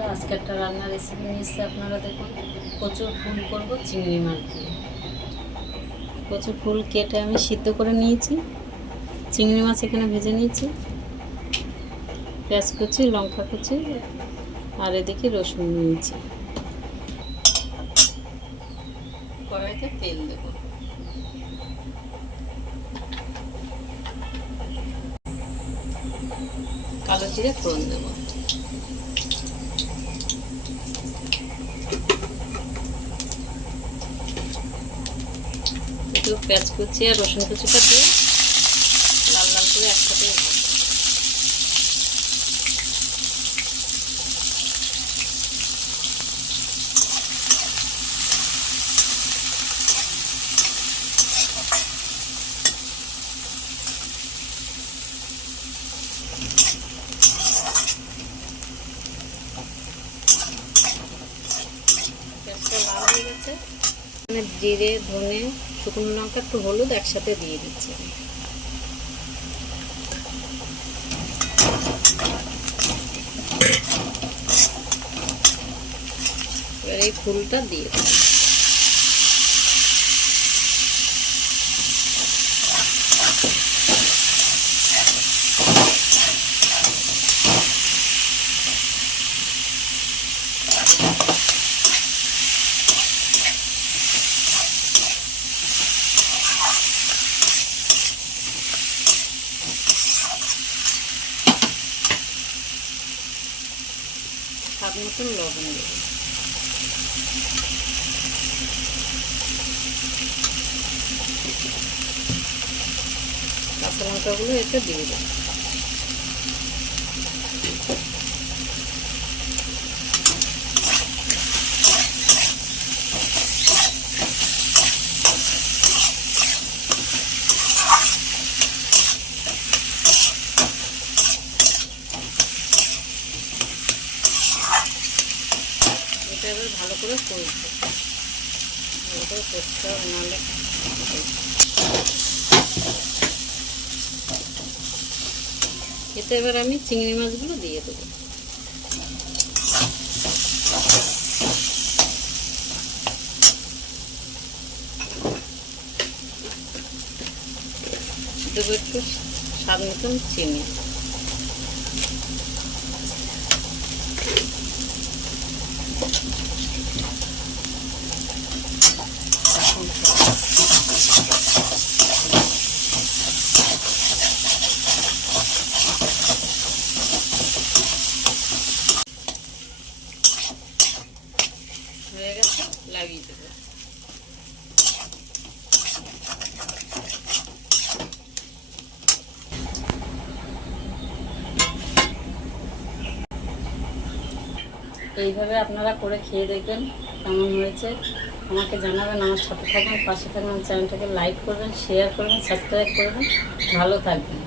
বন্ধুরা, আজকে একটা রান্নার রেসিপি নিয়ে এসেছি। আপনারা দেখুন, কচুর ফুল করব চিংড়ি মাছ দিয়ে। কচুর ফুল কেটে আমি সিদ্ধ করে নিয়েছি, চিংড়ি মাছ এখানে ভেজে নিয়েছি, পেঁয়াজ কুচি, লঙ্কা কুচি আর এদিকে রসুন নিয়েছি। কড়াইতে তেল দেব, কালো জিরে ফোড়ন দেব, একটু পেঁয়াজ কুচি আর রসুন কুচিটা দিয়ে লাল লাল করে একসাথে ভাজবো। পেঁয়াজটা লাল হয়ে গেছে, মানে জিরে, ধনে, শুকনো লঙ্কা, একটু হলুদ একসাথে দিয়ে দিচ্ছি। এবার এই ফুলটা দিয়ে দেব। স্বাদ মতন লবণ দেব, কাঁচা লঙ্কাগুলো এতে দিয়ে দেব। এটা এবার ভালো করে কষবো, ভালো করে কষতে হবে, নাহলে এতে এবার আমি চিংড়ি মাছগুলো দিয়ে দেবো। দেবো একটু স্বাদ মতন চিনি, হয়ে গেছে, লাগিয়ে দেবো। এইভাবে আপনারা করে খেয়ে দেখবেন কেমন হয়েছে, আমাকে জানাবেন। আমার সাথে থাকবেন, পাশে থাকবেন, চ্যানেলটাকে লাইক করবেন, শেয়ার করবেন, সাবস্ক্রাইব করবেন। ভালো থাকবেন।